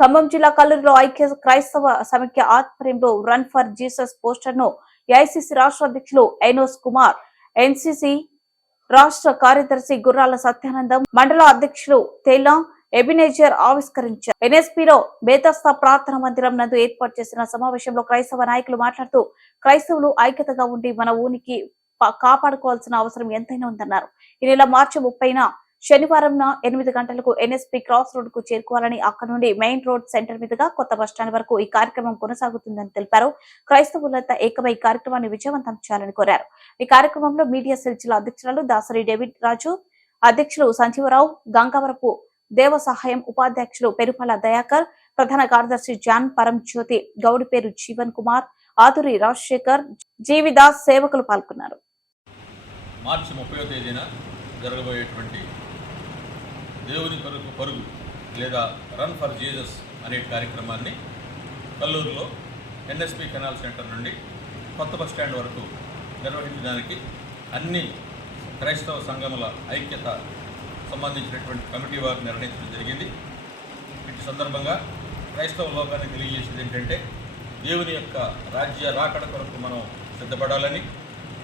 ఖమ్మం జిల్లా కల్లూరులో ఐక్య క్రైస్తవ సమైక్య ఆధ్వర్యంలో రన్ ఫర్ జీసస్ పోస్టర్ ను ఏఐసీసీ రాష్ట్ర అధ్యక్షులు ఎనోస్ కుమార్, ఎన్సీసీ రాష్ట్ర కార్యదర్శి గుర్రాల సత్యానందం, మండల అధ్యక్షులు తేలా ఎబినేజర్ ఆవిష్కరించారు. ఎన్ఎస్పీలో బేతస్తా ప్రార్థన మందిరం నందు ఏర్పాటు చేసిన సమావేశంలో క్రైస్తవ నాయకులు మాట్లాడుతూ క్రైస్తవులు ఐక్యతగా ఉండి మన ఊనికి కాపాడుకోవాల్సిన అవసరం ఎంతైనా ఉందన్నారు. ఈ నెల మార్చి 30న శనివారం 8 గంటలకు ఎన్ఎస్పీ క్రాస్ రోడ్ కు చేరుకోవాలని, అక్కడ నుండి మెయిన్ రోడ్ సెంటర్ మీదుగా కొత్త బస్టాండ్ వరకు ఈ కార్యక్రమం కొనసాగుతుందని తెలిపారు. క్రైస్తవులంతా ఏకమై ఈ కార్యక్రమాన్ని విజయవంతం చేయాలని కోరారు. ఈ కార్యక్రమంలో మీడియా సెల్ జిల్లా అధ్యక్షులు దాసరి డేవిడ్ రాజు, అధ్యక్షులు సంజీవరావు, గంగవరపు దేవ సహాయం ఉపాధ్యక్షులు పెరుపల దయాకర్, ప్రధాన కార్యదర్శి జాన్ పరంజ్యోతి, గౌడిపేరు జీవన్ కుమార్, ఆదురి రాజశేఖర్, జీవిదాస్ సేవకులు పాల్గొన్నారు. మార్చి 30వ తేదీన జరగబోయేటువంటి దేవుని కొరకు పరుగు లేదా రన్ ఫర్ జీసస్ అనే కార్యక్రమాన్ని కల్లూరులో ఎన్ఎస్పీ కెనాల్ సెంటర్ నుండి కొత్త బస్ స్టాండ్ వరకు నిర్వహించడానికి అన్ని క్రైస్తవ సంఘముల ఐక్యత సంబంధించినటువంటి కమిటీ వారు నిర్ణయించడం జరిగింది. వీటి సందర్భంగా క్రైస్తవ లోకానికి తెలియజేసేది ఏంటంటే, దేవుని యొక్క రాజ్య రాకడ కొరకు మనం సిద్ధపడాలని,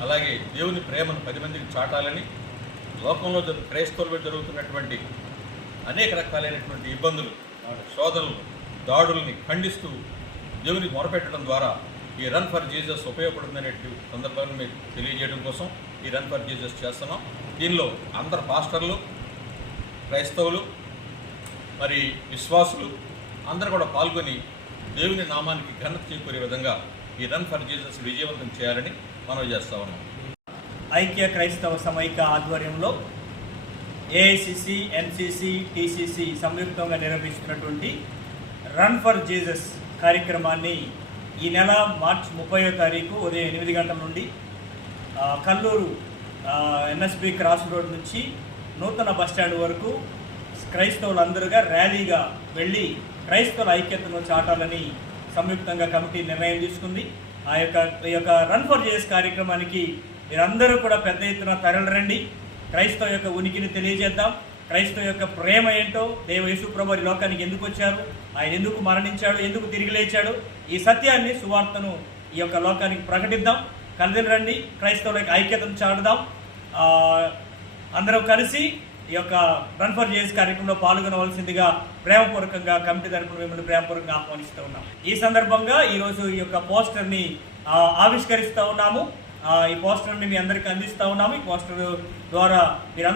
అలాగే దేవుని ప్రేమను 10 మందికి చాటాలని, లోకంలో క్రైస్తవుల జరుగుతున్నటువంటి అనేక రకాలైనటువంటి ఇబ్బందులు, శోధనలు, దాడుల్ని ఖండిస్తూ దేవునికి మొరపెట్టడం ద్వారా ఈ రన్ ఫర్ జీసస్ ఉపయోగపడుతుందనే సందర్భాన్ని మీకు తెలియజేయడం కోసం ఈ రన్ ఫర్ జీసస్ చేస్తున్నాం. దీనిలో అందరు పాస్టర్లు, క్రైస్తవులు, మరి విశ్వాసులు అందరూ కూడా పాల్గొని దేవుని నామానికి ఘనత చేకూరే విధంగా ఈ రన్ ఫర్ జీసస్ విజయవంతం చేయాలని మనం చేస్తా ఉన్నాం. ఐక్య క్రైస్తవ సమైక్య ఆధ్వర్యంలో ఏఐసీసీ, ఎన్సీసీ, టీసీసీ సంయుక్తంగా నిర్వహిస్తున్నటువంటి రన్ ఫర్ జీసస్ కార్యక్రమాన్ని ఈ నెల మార్చి 30వ తారీఖు ఉదయం 8 గంటల నుండి కల్లూరు ఎన్ఎస్పీ క్రాస్ రోడ్ నుంచి నూతన బస్టాండ్ వరకు క్రైస్తవులందరూగా ర్యాలీగా వెళ్ళి క్రైస్తవుల ఐక్యతను చాటాలని సంయుక్తంగా కమిటీ నిర్ణయం తీసుకుంది. ఈ యొక్క రన్ ఫర్ జీసస్ కార్యక్రమానికి మీరందరూ కూడా పెద్ద ఎత్తున తరలిరండి. క్రైస్తవ యొక్క ఉనికిని తెలియజేద్దాం. క్రైస్తవ యొక్క ప్రేమ ఏంటో, దేవ యేసు ప్రభువు ఈ లోకానికి ఎందుకు వచ్చారు, ఆయన ఎందుకు మరణించాడు, ఎందుకు తిరిగి లేచాడు, ఈ సత్యాన్ని, సువార్తను ఈ యొక్క లోకానికి ప్రకటిద్దాం. కలిసి రండి, క్రైస్తవుల యొక్క ఐక్యతను చాటుదాం. అందరూ కలిసి ఈ యొక్క రన్ ఫర్ జీసస్ కార్యక్రమంలో పాల్గొనవలసిందిగా ప్రేమపూర్వకంగా కమిటీ తరపున మిమ్మల్ని ప్రేమపూర్వకంగా ఆహ్వానిస్తూ ఉన్నాం. ఈ సందర్భంగా ఈరోజు ఈ యొక్క పోస్టర్ని ఆవిష్కరిస్తూ ఉన్నాము. ఈ పోస్టర్ని మీ అందరికీ అందిస్తూ ఉన్నాము. ఈ పోస్టర్ ద్వారా మీరు